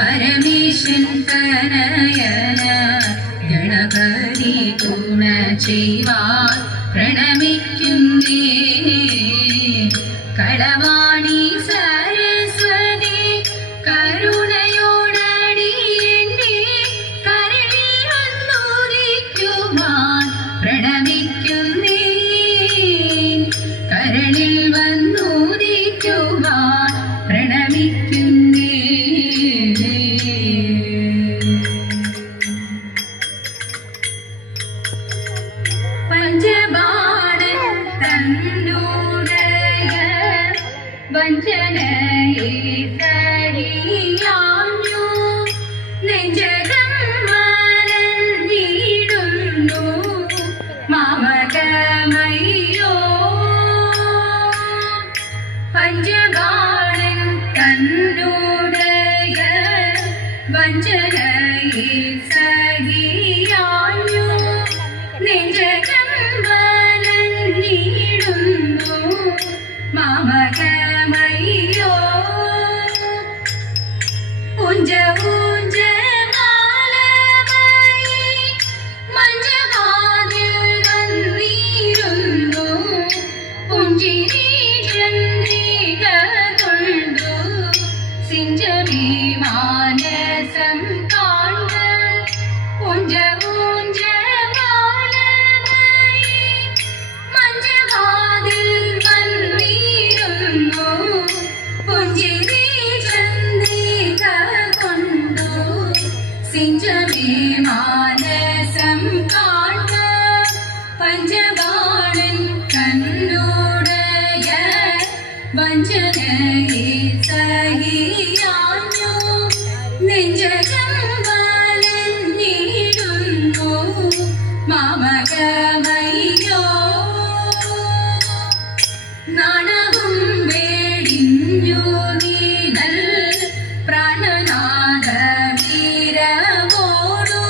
പരമേശൻ തനയന ഗണപതി തുണ ചെയ്യുവാൻ പ്രണമിക്കുന്നേ. കളവാണി സരസ്വതി കരുണയോടടി എന്നെ കരളിൽ വന്നുദിക്കുവാൻ പ്രണമിക്കുന്നേ. കരളിൽ വന്നുദിക്കുവാൻ പ്രണമിക്കുന്നേ. പഞ്ചബാണൻ തന്നോടയ വഞ്ചനയെ സരിയാഞ്ഞു നെഞ്ചകം വരഞ്ഞിടുന്നു മാമകമയ്യോ. പഞ്ചബാണൻ തന്നോടയ വഞ്ചനയെ സരിയാഞ്ഞു നെഞ്ചകം വരഞ്ഞിടുന്നു മാമകമയ്യോ. ഊഞ്ച ഊഞ്ച മാലമയി മഞ്ചവാതിൽ വന്നിരുന്നു പുഞ്ചിരി ചന്ദ്രിക കൊണ്ടു സിഞ്ചമി മാനസം കാണ്ട. ഊഞ്ച ഊഞ്ച മാലമയി മഞ്ചവാതിൽ വന്നിരുന്നു പുഞ്ചിരി ചന്ദ്രിക കൊണ്ടു സിഞ്ചമി മാനസം കാണ്ട. പഞ്ചബാണൻ കണ്ണുടയ വഞ്ചനയെ സഹിയാഞ്ഞു നെഞ്ചകം വലഞ്ഞിടുന്നു മാമകമയ്യോ. നാണവും വേടിഞ്ഞു നീതൽ പ്രാണനാഥ വീരമോടു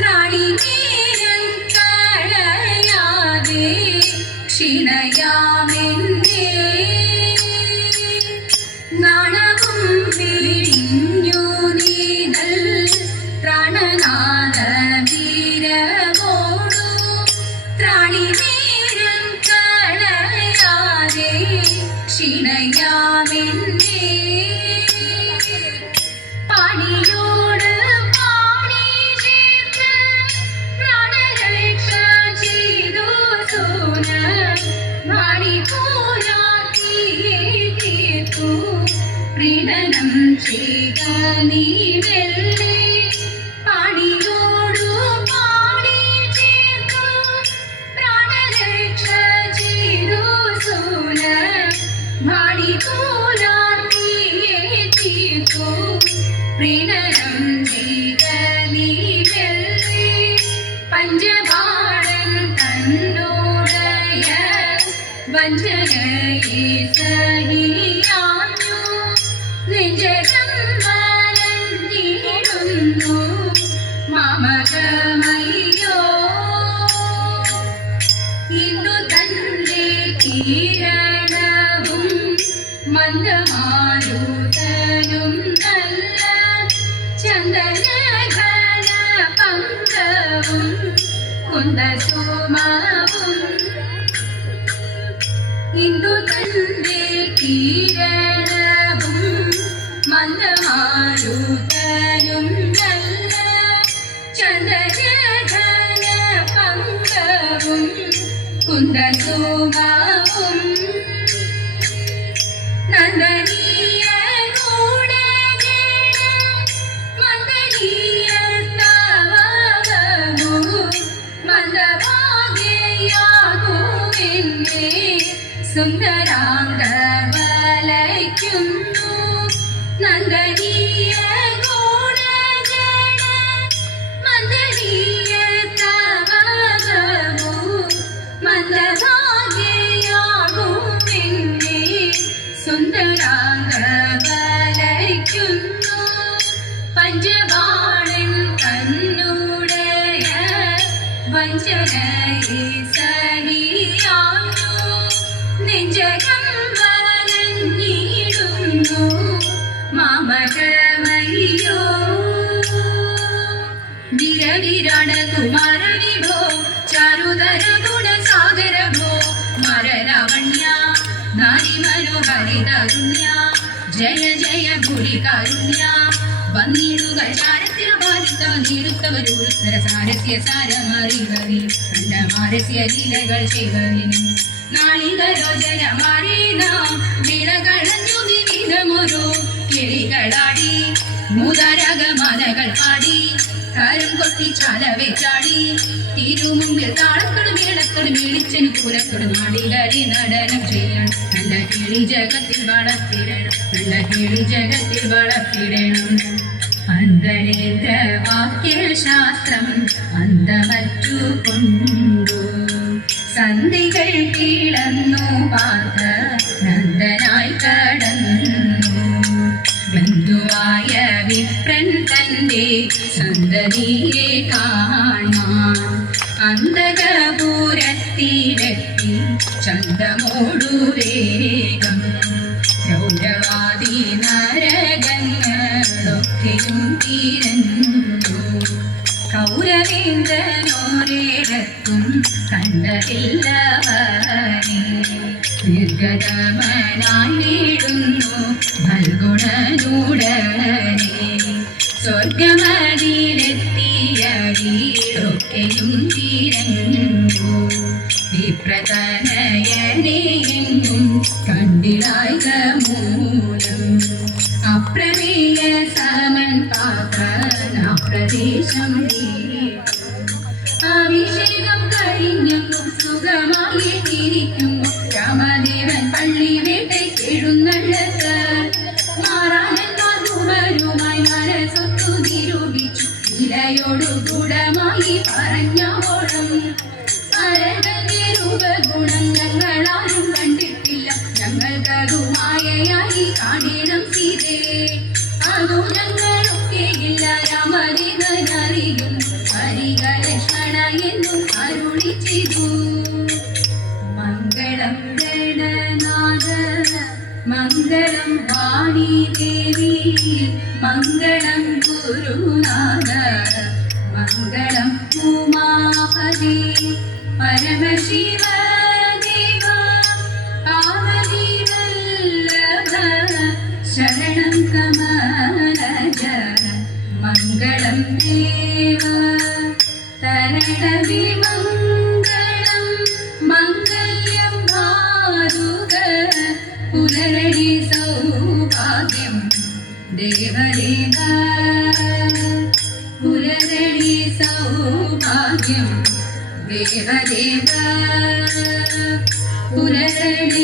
ത്രാണിനീരം കളയാതെ ക്ഷീണയാമെന്നേ. നാണവും വേടിഞ്ഞു നീതൽ പ്രാണനാഥ വീരമോടു ത്രാണിനീരം കളയാതെ ക്ഷീണയാമെന്നേ. പാണിയോട് പാണി ചേർത്ത് പ്രാണരക്ഷ ചെയ്തു സൂന വാണി പൂരാക്കിയേ തീർത്തു പ്രീണനം ചെയ്ത നീ വെള്ളി. പാണിയോടു പാണി ചേർത്തു പ്രാണരക്ഷ ചെയ്തു സൂന വാണി പൂരാക്കിയേ തീർത്തു പ്രീണനം ചെയ്ത നീ വെള്ളി. പഞ്ചബാണൻ തന്നോടയ വഞ്ചനയെ സഹിയാഞ്ഞു നെഞ്ചകം വരഞ്ഞിടുന്നു മാമകമയ്യോ. ഇന്നു തന്റെ കിരണവും മന്ദമാരുതനും നല്ല ചന്ദനഘന പങ്കവും കുന്ദസുമവും. ഇന്നു തന്റെ കിരണവും മന്ദമാരുതനും നല്ല ചന്ദനഘന പങ്കവും കുന്ദസുമവും. നന്ദനീയ ഗുണഗണ മന്ദനീയ തവമു മന്ദഭാഗ്യയാകുമെന്നേ സുന്ദരാംഗ വലയ്ക്കുന്നു. നന്ദനീയ ഗുണഗണ മന്ദനീയ തവമു മന്ദഭാഗ്യയാകുമെന്നേ സുന്ദരാംഗ വലയ്ക്കുന്നു. പഞ്ചബാണൻ തന്നോടയ വഞ്ചനയെ സഹിയാഞ്ഞു നെഞ്ചകം വരഞ്ഞിടുന്നു മാമകമയ്യോ. विराट कुमार विभो चारुधर गुण सागर भो मर लावण्या नारी मनोहरि तरुण्या जय जय भूरि कारुण्या വന്നിടുക ചാരത്തിൽ ബാധിത്തവ നീടുത്തവരൂരുത്തര സാരസ്യ സാരമറിവരി കണ്ടമാരസ്യ ലീലകൾ ചെയ്വരിനും നാളികരോചനമാരീന വിളകളഞ്ഞു വിവിധമൊരു കിളികളാടി മുതരകമാലകൾ പാടി കരം കൊട്ടി ചാലവെ ചാടി തിരുമുമ്പിൽ താളത്തോട് മേളത്തോട് മേളിച്ചനു പൂരത്തോട് നാടിലടി നടനം ചെയ്യണം നല്ല കിളി ജഗത്തിൽ വളർത്തിടണം നല്ല കിളി ജഗത്തിൽ വളർത്തിടണം അന്തരേന്ദ്ര വാക്യശാസ്ത്രം അന്തമറ്റു കൊണ്ടു സന്ധികൾ കീളന്നു പാർത്ത നന്ദനായി കടന്നു ബന്ധുവായ വിപ്രൻ തന്റെ സന്തതിയെ കാണാൻ അന്തകപുരത്തിലെത്തി ചന്തമോടു വേഗം രൗരവാദി നരകങ്ങളൊക്കെയും തീരന്നു കൗരവേന്ദ്രനോരേടത്തും കണ്ടതില്ലവനെ നിർഗതമനായി വീടുന്നു ഫൽഗുണനൂടനെ സ്വർഗമതിയിലെത്തിയ വീടൊക്കെയും തീരന്നു വിപ്രതനയനെയെങ്ങും കണ്ടിടായ മൂലം അപ്രമേയ സമൻ പാപനപ്രദേശം അഭിഷേകം കഴിഞ്ഞെന്നും സുഖമായി തിരിക്കുന്നു രാമദേവൻ പള്ളി വേട്ടയ്ക്കെഴുന്നള്ളത്ത് മാറാനെന്മാരുമായി മനസ്സൊത്തു നിരൂപിച്ചു ഇലയോടു ഗുണമായി പറഞ്ഞോളം അരകന്റെ രൂപഗുണം ഞങ്ങളാരും കണ്ടിട്ടില്ല ഞങ്ങൾക്കതു മായയായി കാണണം സീതേ അതു ഞങ്ങളൊക്കെ ഇല്ല രാമദേവനറിയും ഹരിക ലക്ഷ്മണ എന്നും അരുളി ചെയ്തു മംഗളം ഗണനാഥ മംഗളം വാണി ദേവി മംഗളം ഗുരുനാഥ മംഗളം ഉമാപതി പരമശിവ ദേവ പാവനീവല്ലഭ ശരണം കമലജ മംഗളം ദേവ തരണവിമംഗളം മംഗല്യം ഭാരുക പുനരടി സൗഭാഗ്യം ദേവദേവ പുനരടി സൗഭാഗ്യം ദേവദേവ പുനരടി